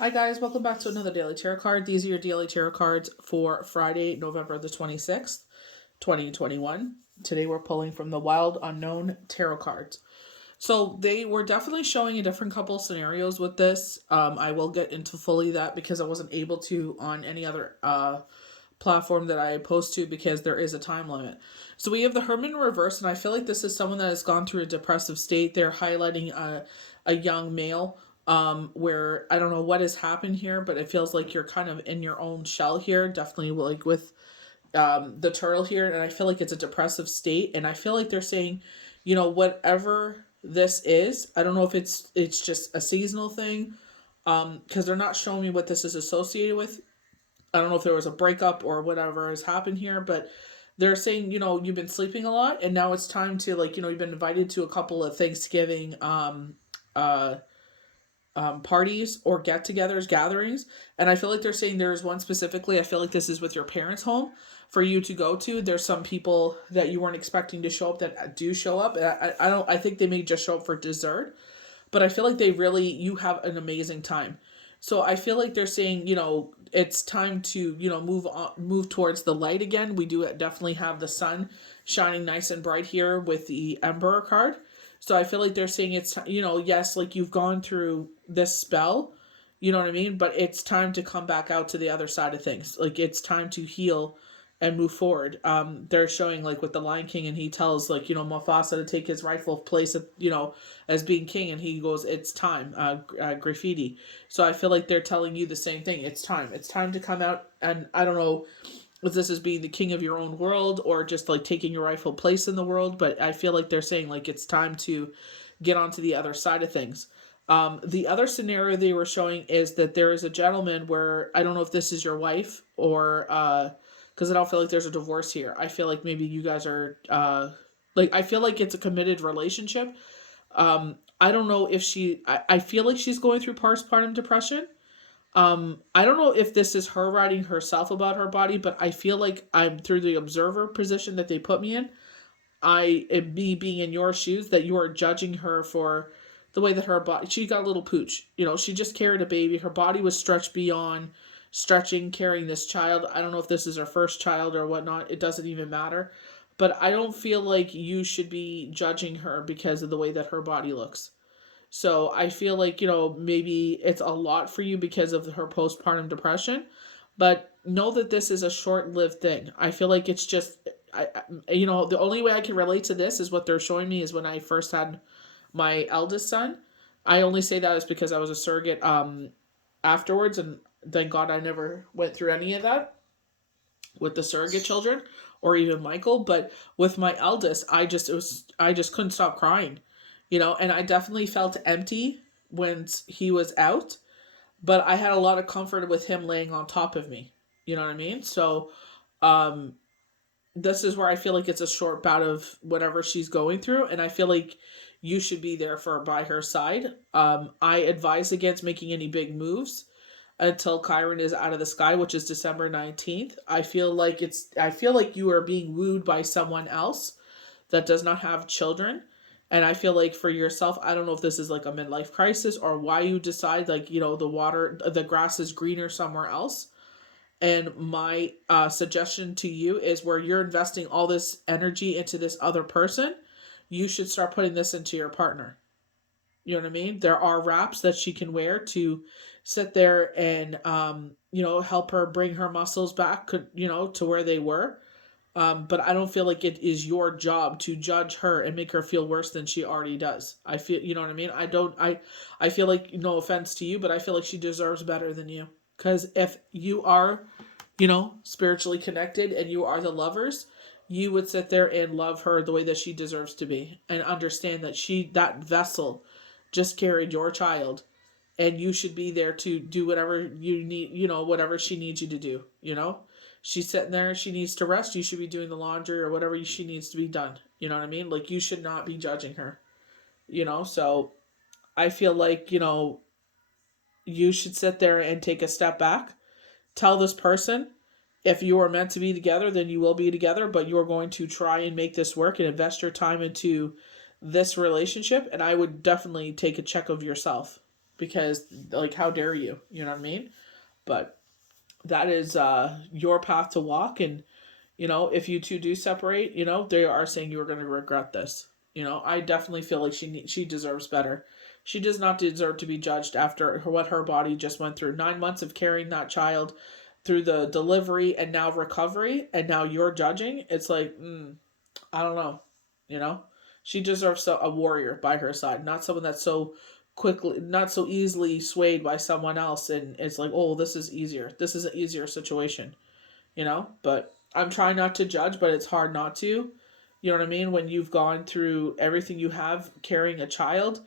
Hi guys, welcome back to another Daily Tarot card. These are your Daily Tarot cards for Friday, November the 26th, 2021. Today we're pulling from the Wild Unknown Tarot cards. So they were definitely showing a different couple scenarios with this. I will get into fully that because I wasn't able to on any other platform that I post to because there is a time limit. So we have the Hermann Reverse, and I feel like this is someone that has gone through a depressive state. They're highlighting a young male where I don't know what has happened here, but it feels like you're kind of in your own shell here, definitely like with the turtle here, and I feel like it's a depressive state, and I feel like they're saying, whatever this is, I don't know if it's just a seasonal thing, because they're not showing me what this is associated with. I don't know if there was a breakup or whatever has happened here, but they're saying, you've been sleeping a lot and now it's time to like, you've been invited to a couple of Thanksgiving uh parties or get-togethers, gatherings, and I feel like they're saying there is one specifically. I feel like this is with your parents' home for you to go to. There's some people that you weren't expecting to show up that do show up. I don't. I think they may just show up for dessert, but I feel like you have an amazing time. So I feel like they're saying, it's time to, move towards the light again. We do definitely have the sun shining nice and bright here with the Emperor card. So I feel like they're saying it's, yes, like you've gone through this spell, you know what I mean? But it's time to come back out to the other side of things. Like it's time to heal and move forward. They're showing like with the Lion King, and he tells like Mufasa to take his rightful place, as being king, and he goes, "It's time." Graffiti. So I feel like they're telling you the same thing. It's time. It's time to come out, and I don't know if this is being the king of your own world or just like taking your rightful place in the world, but I feel like they're saying like it's time to get onto the other side of things. The other scenario they were showing is that there is a gentleman where I don't know if this is your wife or because I don't feel like there's a divorce here. I feel like maybe you guys are like I feel like it's a committed relationship. I don't know if I feel like she's going through postpartum depression. I don't know if this is her writing herself about her body, but I feel like I'm through the observer position that they put me in. Me being in your shoes, that you are judging her for the way that her body, she got a little pooch. She just carried a baby. Her body was stretched beyond stretching, carrying this child. I don't know if this is her first child or whatnot. It doesn't even matter. But I don't feel like you should be judging her because of the way that her body looks. So I feel like, maybe it's a lot for you because of her postpartum depression, but know that this is a short-lived thing. I feel like it's just the only way I can relate to this is what they're showing me is when I first had my eldest son. I only say that is because I was a surrogate afterwards, and thank God I never went through any of that with the surrogate children or even Michael. But with my eldest, I just couldn't stop crying, and I definitely felt empty when he was out, but I had a lot of comfort with him laying on top of me. You know what I mean? So um this is where I feel like it's a short bout of whatever she's going through, and I feel like you should be there for by her side. I advise against making any big moves until Chiron is out of the sky, which is December 19th. I feel like you are being wooed by someone else that does not have children. And I feel like for yourself, I don't know if this is like a midlife crisis or why you decide like, the grass is greener somewhere else. And my suggestion to you is where you're investing all this energy into this other person, you should start putting this into your partner. You know what I mean? There are wraps that she can wear to sit there and, help her bring her muscles back, to where they were. But I don't feel like it is your job to judge her and make her feel worse than she already does. I feel, you know what I mean? I feel like, no offense to you, but I feel like she deserves better than you. Because if you are, spiritually connected and you are the lovers, you would sit there and love her the way that she deserves to be and understand that that vessel just carried your child, and you should be there to do whatever you need, whatever she needs you to do. She's sitting there, she needs to rest, you should be doing the laundry or whatever she needs to be done. You know what I mean? Like, you should not be judging her. So I feel like, you should sit there and take a step back. Tell this person, if you are meant to be together, then you will be together, but you are going to try and make this work and invest your time into this relationship. And I would definitely take a check of yourself. because, like, how dare you? You know what I mean? But that is your path to walk. And, you know, if you two do separate, you know, they are saying you are going to regret this. You know, I definitely feel like she deserves better. She does not deserve to be judged after what her body just went through. 9 months of carrying that child through the delivery and now recovery, and now you're judging. It's like, I don't know. You know, she deserves a warrior by her side, not someone that's so quickly, not so easily swayed by someone else. And it's like, oh, this is easier. This is an easier situation, you know? But I'm trying not to judge, but it's hard not to. You know what I mean? When you've gone through everything you have carrying a child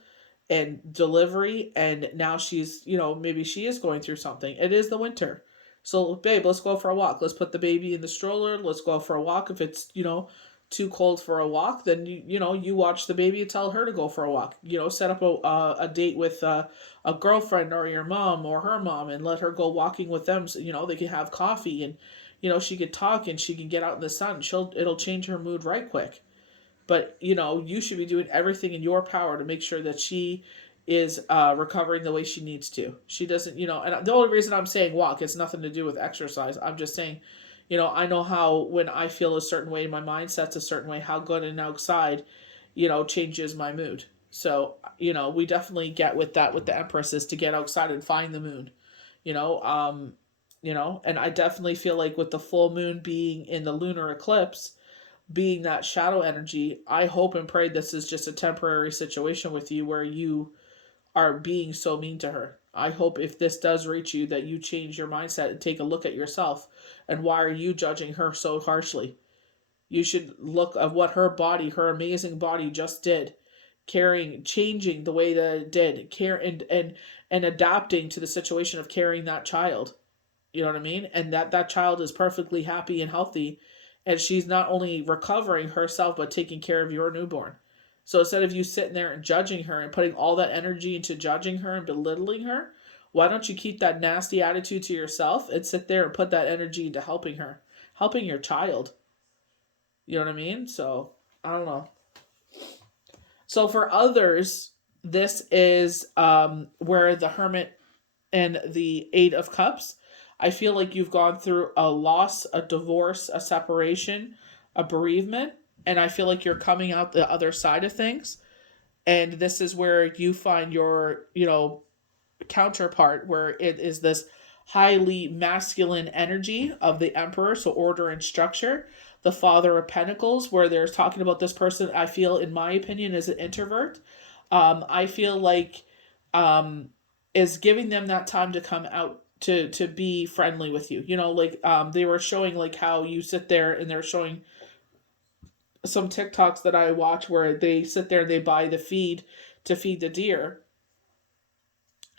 and delivery, and now she's, you know, maybe she is going through something. It is the winter. So, babe, let's go for a walk. Let's put the baby in the stroller. Let's go for a walk. If it's, you know, too cold for a walk, then you know, you watch the baby and tell her to go for a walk. You know, set up a date with a girlfriend or your mom or her mom, and let her go walking with them. So, you know, they can have coffee, and, you know, she could talk and she can get out in the sun. It'll change her mood right quick. But, you know, you should be doing everything in your power to make sure that she is recovering the way she needs to. She doesn't, you know, and the only reason I'm saying walk, it's nothing to do with exercise. I'm just saying, you know, I know how when I feel a certain way, my mindset's a certain way, how good and outside, you know, changes my mood. So, you know, we definitely get with that with the Empress, is to get outside and find the moon, you know, you know, and I definitely feel like with the full moon being in the lunar eclipse, being that shadow energy, I hope and pray this is just a temporary situation with you where you are being so mean to her. I hope if this does reach you that you change your mindset and take a look at yourself, and why are you judging her so harshly? You should look at what her body, her amazing body just did, carrying, changing the way that it did, care and adapting to the situation of carrying that child. You know what I mean? And that child is perfectly happy and healthy, and she's not only recovering herself but taking care of your newborn. So instead of you sitting there and judging her and putting all that energy into judging her and belittling her, why don't you keep that nasty attitude to yourself and sit there and put that energy into helping her, helping your child? You know what I mean? So, I don't know. So for others, this is where the Hermit and the Eight of Cups, I feel like you've gone through a loss, a divorce, a separation, a bereavement, and I feel like you're coming out the other side of things. And this is where you find your, you know, counterpart, where it is this highly masculine energy of the Emperor, so order and structure. The Father of Pentacles, where they're talking about this person, I feel, in my opinion, is an introvert. I feel like is giving them that time to come out to be friendly with you. You know, like they were showing like how you sit there, and they're showing some TikToks that I watch where they sit there and they buy the feed to feed the deer,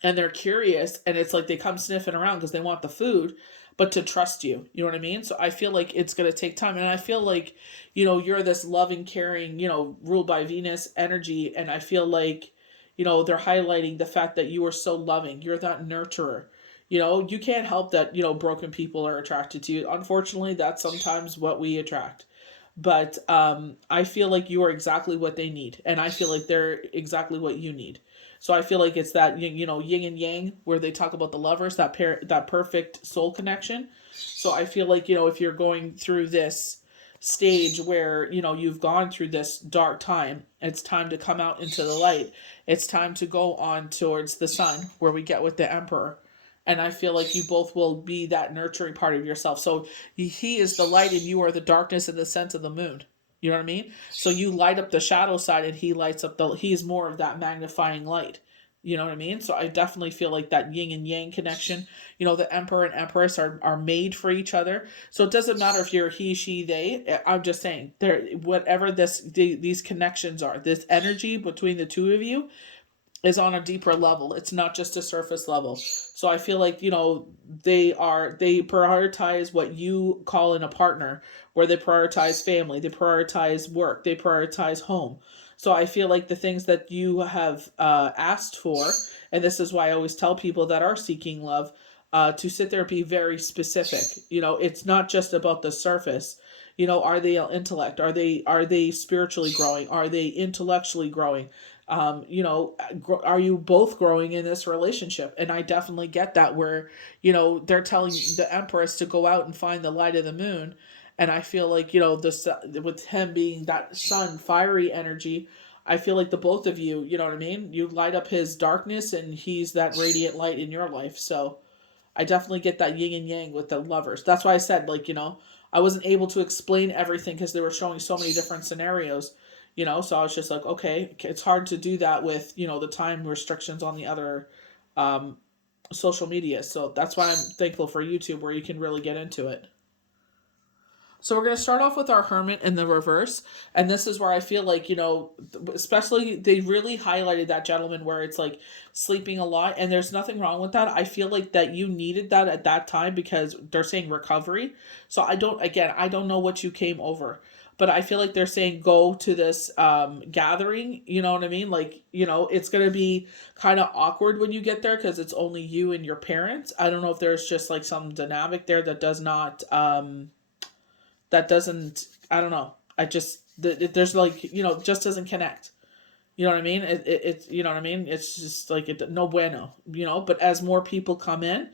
and they're curious, and it's like they come sniffing around because they want the food, but to trust you. You know what I mean? So I feel like it's going to take time, and I feel like, you know, you're this loving, caring, you know, ruled by Venus energy, and I feel like, you know, they're highlighting the fact that you are so loving. You're that nurturer. You know, you can't help that, you know, broken people are attracted to you. Unfortunately, that's sometimes what we attract. But I feel like you are exactly what they need, and I feel like they're exactly what you need. So I feel like it's that, you know, yin and yang, where they talk about the lovers, that that perfect soul connection. So I feel like, you know, if you're going through this stage where, you know, you've gone through this dark time, it's time to come out into the light. It's time to go on towards the sun, where we get with the Emperor. And I feel like you both will be that nurturing part of yourself. So he is the light and you are the darkness in the sense of the moon. You know what I mean? So you light up the shadow side, and he lights up he's more of that magnifying light. You know what I mean? So I definitely feel like that yin and yang connection. You know, the Emperor and Empress are made for each other. So it doesn't matter if you're he, she, they. I'm just saying, there, whatever these connections are, this energy between the two of you is on a deeper level. It's not just a surface level. So I feel like, you know, they prioritize what you call in a partner, where they prioritize family, they prioritize work, they prioritize home. So I feel like the things that you have asked for, and this is why I always tell people that are seeking love, to sit there and be very specific. You know, it's not just about the surface. You know, are they intellect? Are they spiritually growing? Are they intellectually growing? Are you both growing in this relationship? And I definitely get that, where, they're telling the Empress to go out and find the light of the moon. And I feel like, with him being that sun, fiery energy, I feel like the both of you, you know what I mean? You light up his darkness and he's that radiant light in your life. So I definitely get that yin and yang with the lovers. That's why I said, like, I wasn't able to explain everything because they were showing so many different scenarios, so I was just like, okay, it's hard to do that with, the time restrictions on the other social media. So that's why I'm thankful for YouTube, where you can really get into it. So we're going to start off with our Hermit in the reverse. And this is where I feel like, especially they really highlighted that gentleman where it's like sleeping a lot. And there's nothing wrong with that. I feel like that you needed that at that time, because they're saying recovery. So I don't know what you came over. But I feel like they're saying go to this gathering. You know what I mean? Like, it's going to be kind of awkward when you get there, because it's only you and your parents. I don't know if there's just like some dynamic there that does not... I don't know. There's like, just doesn't connect. You know what I mean? It's you know what I mean? It's just like, no bueno, but as more people come in,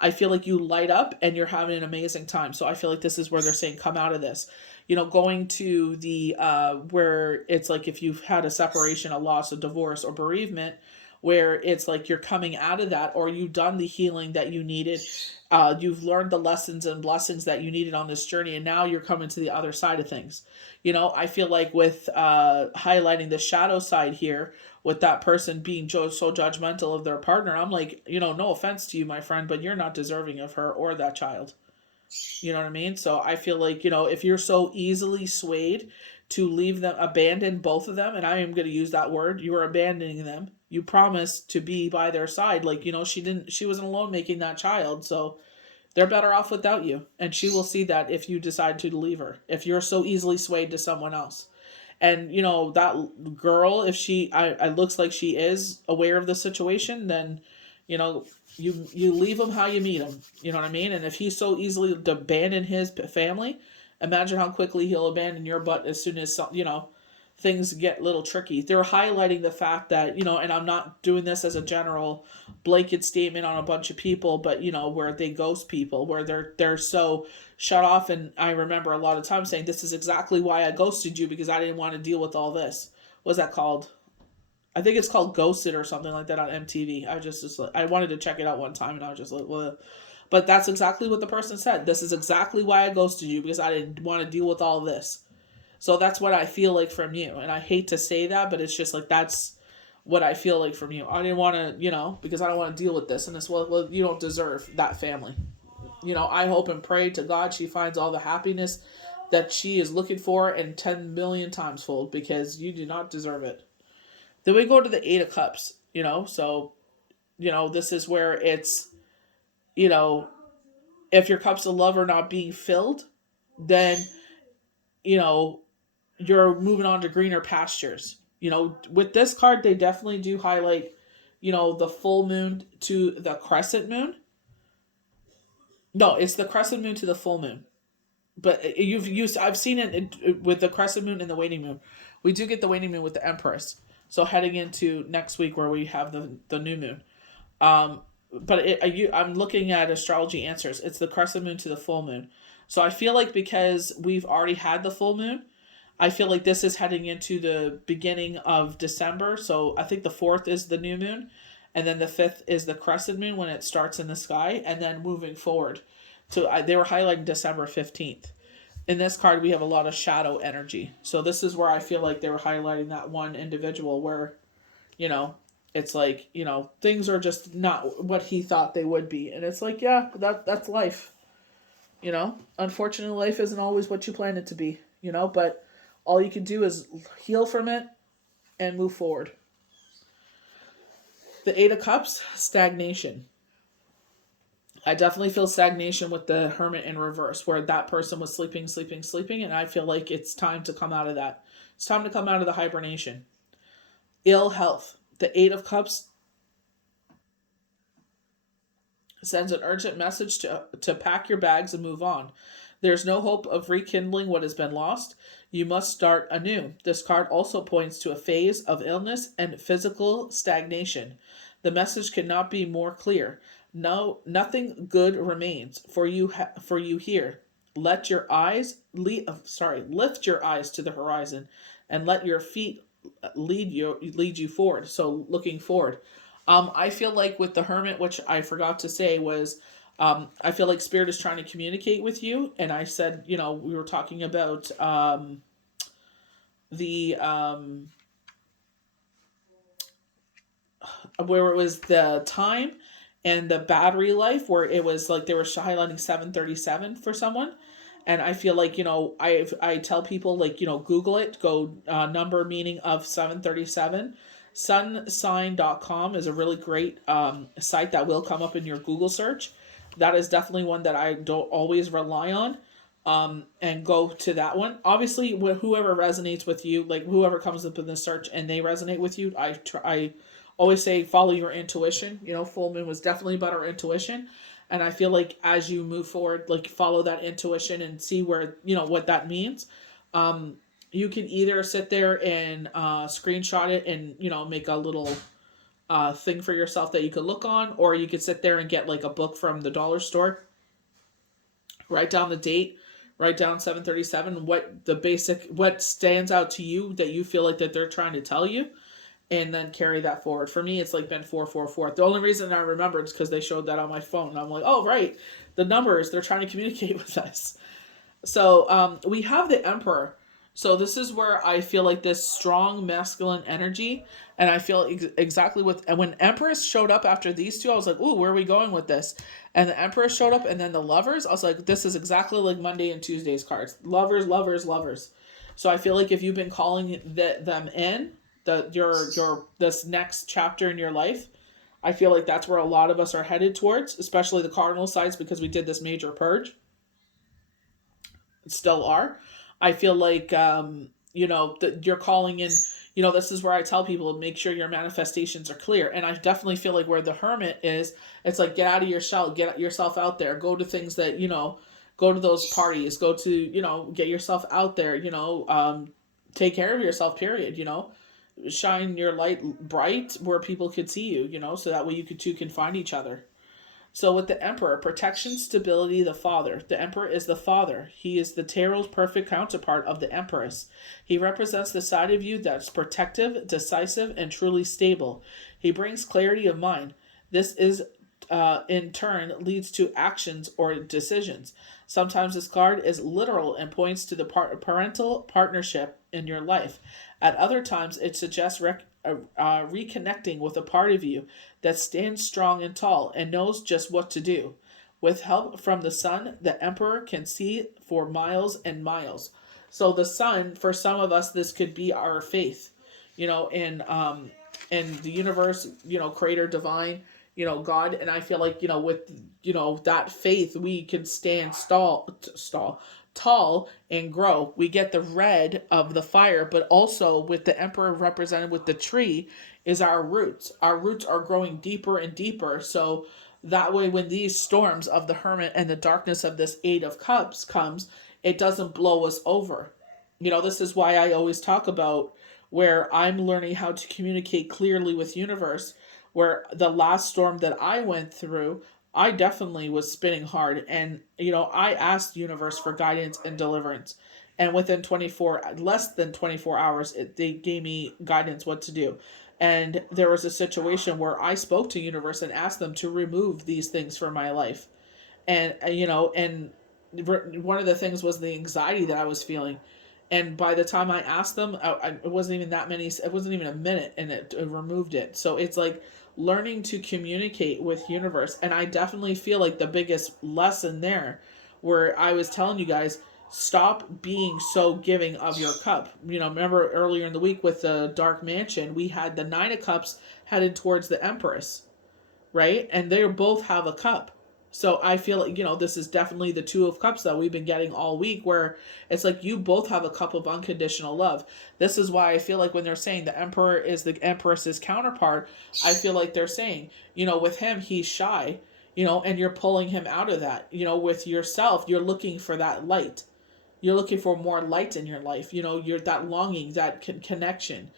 I feel like you light up and you're having an amazing time. So I feel like this is where they're saying, come out of this, going to the, where it's like, if you've had a separation, a loss, a divorce, or bereavement, where it's like you're coming out of that, or you've done the healing that you needed. You've learned the lessons and blessings that you needed on this journey, and now you're coming to the other side of things. I feel like with highlighting the shadow side here, with that person being so judgmental of their partner, I'm like, no offense to you, my friend, but you're not deserving of her or that child. You know what I mean? So I feel like, if you're so easily swayed to leave them, abandon both of them, and I am going to use that word, you are abandoning them. You promised to be by their side. Like, she wasn't alone making that child. So they're better off without you. And she will see that if you decide to leave her, if you're so easily swayed to someone else. And, that girl, if I looks like she is aware of the situation, then, you leave him how you meet him. You know what I mean? And if he's so easily abandon his family, imagine how quickly he'll abandon your butt as soon as, things get a little tricky. They're highlighting the fact that, and I'm not doing this as a general blanket statement on a bunch of people, but, where they ghost people, where they're so shut off. And I remember a lot of times saying, this is exactly why I ghosted you, because I didn't want to deal with all this. What's that called? I think it's called Ghosted or something like that on MTV. I wanted to check it out one time, and I was just like, well, but that's exactly what the person said. This is exactly why I ghosted you, because I didn't want to deal with all this. So that's what I feel like from you. And I hate to say that, but it's just like, that's what I feel like from you. I didn't want to, because I don't want to deal with this. And it's, well, you don't deserve that family. I hope and pray to God she finds all the happiness that she is looking for, and 10 million times fold, because you do not deserve it. Then we go to the Eight of Cups, so, this is where it's, if your cups of love are not being filled, then, you're moving on to greener pastures. With this card, they definitely do highlight, the full moon to the crescent moon. No, it's the crescent moon to the full moon. But I've seen it with the crescent moon and the waning moon. We do get the waning moon with the Empress. So heading into next week, where we have the new moon. But I'm looking at astrology answers. It's the crescent moon to the full moon. So I feel like, because we've already had the full moon, I feel like this is heading into the beginning of December. So I think the 4th is the new moon, and then the 5th is the crescent moon when it starts in the sky, and then moving forward. So they were highlighting December 15th. In this card, we have a lot of shadow energy. So this is where I feel like they were highlighting that one individual where, it's like, things are just not what he thought they would be. And it's like, yeah, that's life. Unfortunately, life isn't always what you plan it to be, but all you can do is heal from it and move forward. The Eight of Cups, stagnation. I definitely feel stagnation with the Hermit in reverse, where that person was sleeping, and I feel like it's time to come out of that. It's time to come out of the hibernation. Ill health. The Eight of Cups sends an urgent message to pack your bags and move on. There's no hope of rekindling what has been lost. You must start anew. This card also points to a phase of illness and physical stagnation. The message cannot be more clear. No, nothing good remains for you. For you here. Let your eyes lift your eyes to the horizon, and let your feet lead you forward. So looking forward. I feel like with the Hermit, which I forgot to say was, I feel like Spirit is trying to communicate with you. And I said, we were talking about the where it was the time and the battery life, where it was like they were highlighting 737 for someone. And I feel like, I tell people, like, Google it, go number meaning of 737. Sunsign.com is a really great site that will come up in your Google search. That is definitely one that I don't always rely on. And go to that one. Obviously, whoever resonates with you, like whoever comes up in the search and they resonate with you, I always say follow your intuition. Full moon was definitely about our intuition. And I feel like as you move forward, like follow that intuition and see where, what that means. You can either sit there and screenshot it and, make a little thing for yourself that you could look on, or you could sit there and get like a book from the dollar store, write down the date, write down 737, what stands out to you that you feel like that they're trying to tell you, and then carry that forward. For me, it's like been 444. The only reason I remembered is because they showed that on my phone. And I'm like, oh, right. The numbers, they're trying to communicate with us. So we have the Emperor. So this is where I feel like this strong masculine energy. And I feel exactly and when Empress showed up after these two, I was like, ooh, where are we going with this? And the Empress showed up, and then the Lovers. I was like, this is exactly like Monday and Tuesday's cards. Lovers, lovers, lovers. So I feel like if you've been calling them in, your this next chapter in your life, I feel like that's where a lot of us are headed towards, especially the cardinal sides, because we did this major purge. Still are. I feel like that you're calling in. This is where I tell people, make sure your manifestations are clear. And I definitely feel like where the Hermit is, it's like, get out of your shell, get yourself out there, go to things that go to those parties, go to get yourself out there, take care of yourself, period. Shine your light bright where people could see you, so that way you two can find each other. So with the Emperor, protection, stability, the father. The Emperor is the father. He is the tarot's perfect counterpart of the Empress. He represents the side of you that's protective, decisive, and truly stable. He brings clarity of mind. This is in turn leads to actions or decisions. Sometimes this card is literal and points to the parental partnership in your life. At other times, it suggests reconnecting with a part of you that stands strong and tall and knows just what to do. With help from the sun, the Emperor can see for miles and miles. So the sun, for some of us, this could be our faith, in the universe, creator, divine, God. And I feel like, with, that faith, we can stand tall and grow. We get the red of the fire, but also with the Emperor represented with the tree is our roots. Our roots are growing deeper and deeper. So that way, when these storms of the Hermit and the darkness of this Eight of Cups comes, it doesn't blow us over. This is why I always talk about where I'm learning how to communicate clearly with universe, where the last storm that I went through, I definitely was spinning hard. And, I asked universe for guidance and deliverance. And within less than 24 hours, they gave me guidance what to do. And there was a situation where I spoke to universe and asked them to remove these things from my life. And, and one of the things was the anxiety that I was feeling. And by the time I asked them, it wasn't even it wasn't even a minute, and it removed it. So it's like learning to communicate with universe. And I definitely feel like the biggest lesson there, where I was telling you guys, stop being so giving of your cup. Remember earlier in the week with the Dark Mansion, we had the Nine of Cups headed towards the Empress, right? And they both have a cup. So I feel like, this is definitely the Two of Cups that we've been getting all week, where it's like you both have a cup of unconditional love. This is why I feel like when they're saying the Emperor is the Empress's counterpart, I feel like they're saying, with him, he's shy. and you're pulling him out of that. With yourself, you're looking for that light. You're looking for more light in your life. You're that longing, that connection,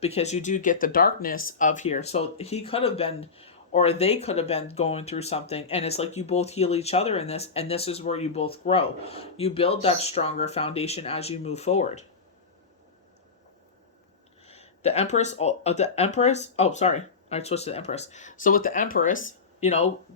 because you do get the darkness of here. So he could have been, or they could have been going through something. And it's like you both heal each other in this. And this is where you both grow. You build that stronger foundation as you move forward. The Empress, sorry. I switched to the Empress. So with the Empress,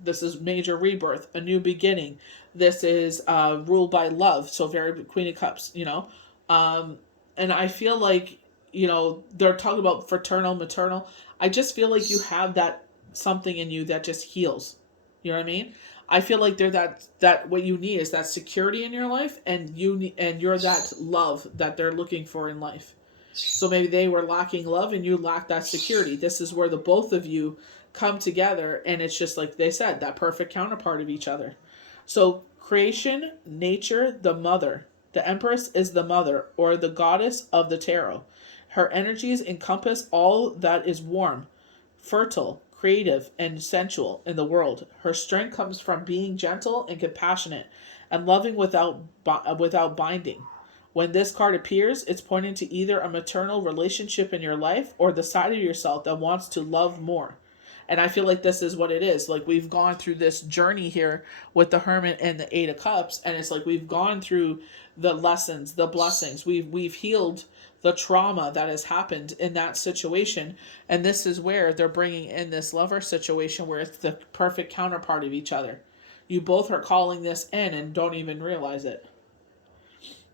this is major rebirth, a new beginning. This is ruled by love. So very Queen of Cups, and I feel like, they're talking about fraternal, maternal. I just feel like you have that something in you that just heals. You know what I mean? I feel like they're that what you need is that security in your life, and you're that love that they're looking for in life. So maybe they were lacking love and you lack that security. This is where the both of you come together, and it's just like they said, that perfect counterpart of each other. So creation, nature, the mother. The Empress is the mother, or the goddess of the tarot. Her energies encompass all that is warm, fertile, creative, and sensual in the world. Her strength comes from being gentle and compassionate and loving without binding. When this card appears, it's pointing to either a maternal relationship in your life or the side of yourself that wants to love more. And I feel like this is what it is. Like, we've gone through this journey here with the Hermit and the Eight of Cups, and it's like we've gone through the lessons, the blessings. We've healed the trauma that has happened in that situation, and this is where they're bringing in this lover situation where it's the perfect counterpart of each other. You both are calling this in and don't even realize it.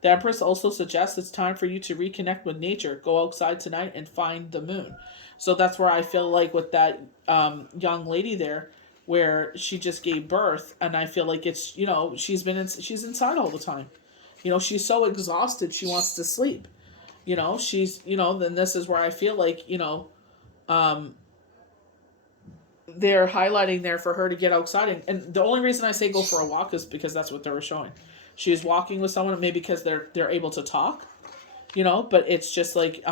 The Empress also suggests it's time for you to reconnect with nature. Go outside tonight and find the moon. So that's where I feel like with that young lady there, where she just gave birth, and I feel like it's, she's inside all the time. She's so exhausted she wants to sleep. She's, then this is where I feel like, they're highlighting there for her to get outside. And the only reason I say go for a walk is because that's what they were showing. She's walking with someone, maybe because they're able to talk, but it's just like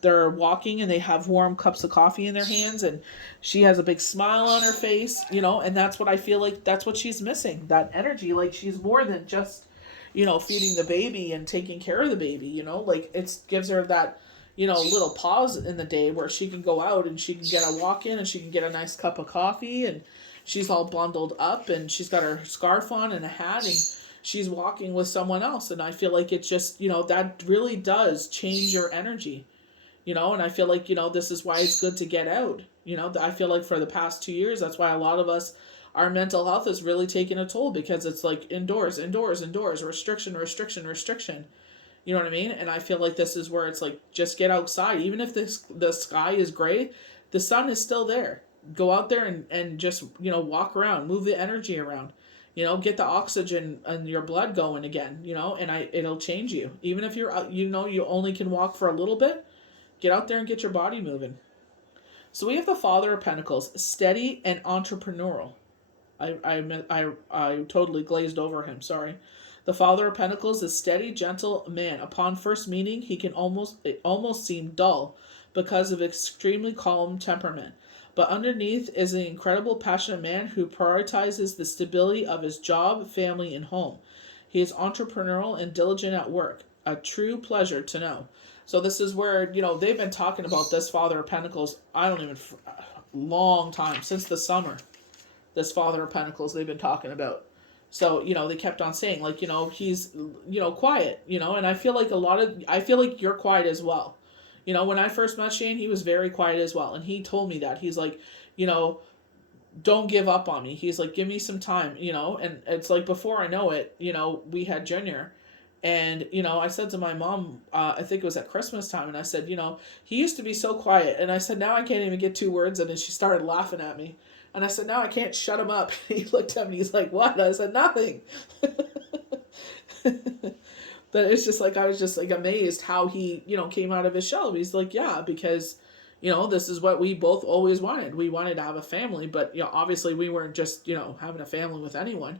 they're walking and they have warm cups of coffee in their hands, and she has a big smile on her face, and that's what I feel like, that's what she's missing, that energy. Like, she's more than just, feeding the baby and taking care of the baby, like it gives her that, little pause in the day where she can go out and she can get a walk in and she can get a nice cup of coffee, and she's all bundled up and she's got her scarf on and a hat, and she's walking with someone else. And I feel like it's just, that really does change your energy, and I feel like, this is why it's good to get out. I feel like for the past 2 years, that's why a lot of us, our mental health is really taking a toll, because it's like indoors, restriction. You know what I mean? And I feel like this is where it's like, just get outside. Even if the sky is gray, the sun is still there. Go out there and just, walk around, move the energy around. Get the oxygen and your blood going again, and it'll change you. Even if you're out, you only can walk for a little bit, get out there and get your body moving. So we have the Father of Pentacles, steady and entrepreneurial. I totally glazed over him, sorry. The Father of Pentacles is steady, gentle man. Upon first meeting, he can almost seem dull because of extremely calm temperament. But underneath is an incredible, passionate man who prioritizes the stability of his job, family, and home. He is entrepreneurial and diligent at work. A true pleasure to know. So this is where, they've been talking about this Father of Pentacles, long time, since the summer. This Father of Pentacles they've been talking about. So, they kept on saying, like, he's, quiet, and I feel like you're quiet as well. When I first met Shane, he was very quiet as well. And he told me that. He's like, don't give up on me. He's like, give me some time, and it's like, before I know it, we had Junior. And, I said to my mom, I think it was at Christmas time, and I said, he used to be so quiet. And I said, now I can't even get 2 words in, and she started laughing at me. And I said, now I can't shut him up. He looked at me, he's like, what? I said, nothing. But it's just like, I was just like amazed how he, came out of his shell. He's like, yeah, because, this is what we both always wanted. We wanted to have a family, but, obviously we weren't just, having a family with anyone,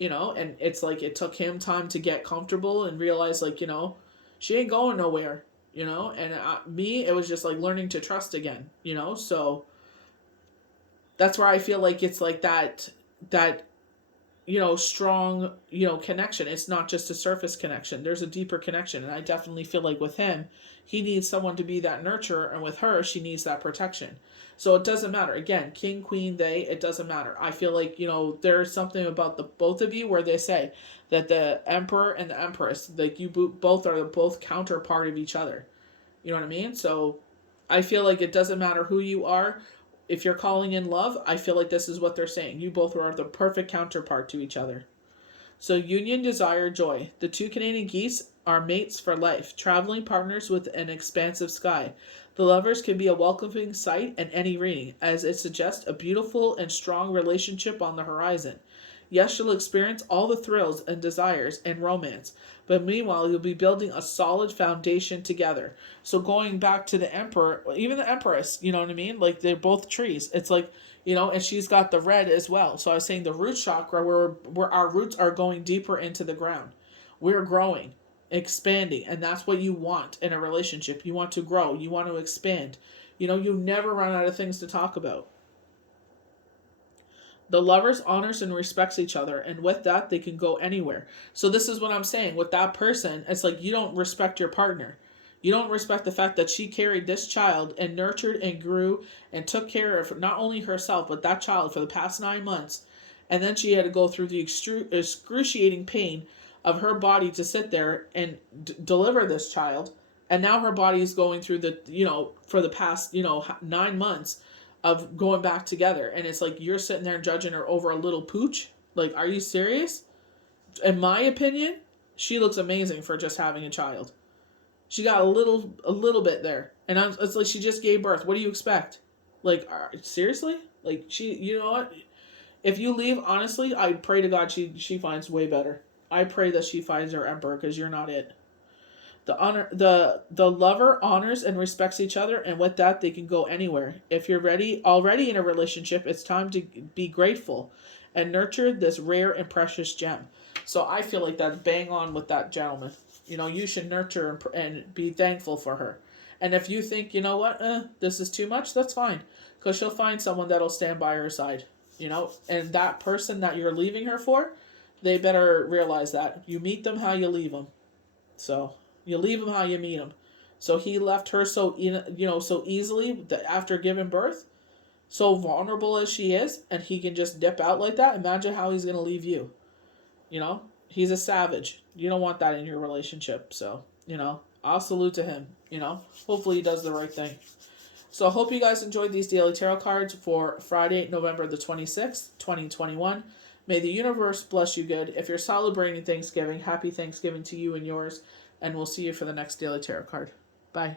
and it's like, it took him time to get comfortable and realize, like, she ain't going nowhere, and me, it was just like learning to trust again, so That's where I feel like it's like that strong, connection. It's not just a surface connection. There's a deeper connection. And I definitely feel like with him, he needs someone to be that nurturer. And with her, she needs that protection. So it doesn't matter. Again, king, queen, they, it doesn't matter. I feel like, there's something about the both of you where they say that the emperor and the empress, like you both are both counterpart of each other. You know what I mean? So I feel like it doesn't matter who you are. If you're calling in love, I feel like this is what they're saying. You both are the perfect counterpart to each other. So, union, desire, joy. The two Canadian geese are mates for life, traveling partners with an expansive sky. The lovers can be a welcoming sight in any reading, as it suggests a beautiful and strong relationship on the horizon. Yes, you'll experience all the thrills and desires and romance, but meanwhile, you'll be building a solid foundation together. So, going back to the emperor, even the empress, you know what I mean? Like, they're both trees. It's like, and she's got the red as well. So, I was saying the root chakra, where our roots are going deeper into the ground. We're growing, expanding, and that's what you want in a relationship. You want to grow, you want to expand. You never run out of things to talk about. The lovers honors and respects each other, and with that, they can go anywhere. So this is what I'm saying. With that person, it's like you don't respect your partner. You don't respect the fact that she carried this child and nurtured and grew and took care of not only herself, but that child for the past 9 months. And then she had to go through the excruciating pain of her body to sit there and deliver this child. And now her body is going through for the past, 9 months of going back together. And it's like you're sitting there judging her over a little pooch. Like, are you serious? In my opinion, she looks amazing for just having a child. She got a little bit there. And it's like she just gave birth. What do you expect? Like, seriously? Like, you know what? If you leave, honestly, I pray to God she finds way better. I pray that she finds her emperor, because you're not it. The lover honors and respects each other, and with that, they can go anywhere. If you're already in a relationship, it's time to be grateful and nurture this rare and precious gem. So I feel like that's bang on with that gentleman. You should nurture and be thankful for her. And if you think, this is too much, that's fine, because she'll find someone that'll stand by her side. And that person that you're leaving her for, they better realize that you meet them how you leave them. So. You leave him how you meet him. So he left her so easily after giving birth, so vulnerable as she is, and he can just dip out like that. Imagine how he's going to leave you. He's a savage. You don't want that in your relationship. So, I'll salute to him. Hopefully he does the right thing. So I hope you guys enjoyed these daily tarot cards for Friday, November the 26th, 2021. May the universe bless you good. If you're celebrating Thanksgiving, happy Thanksgiving to you and yours. And we'll see you for the next daily tarot card. Bye.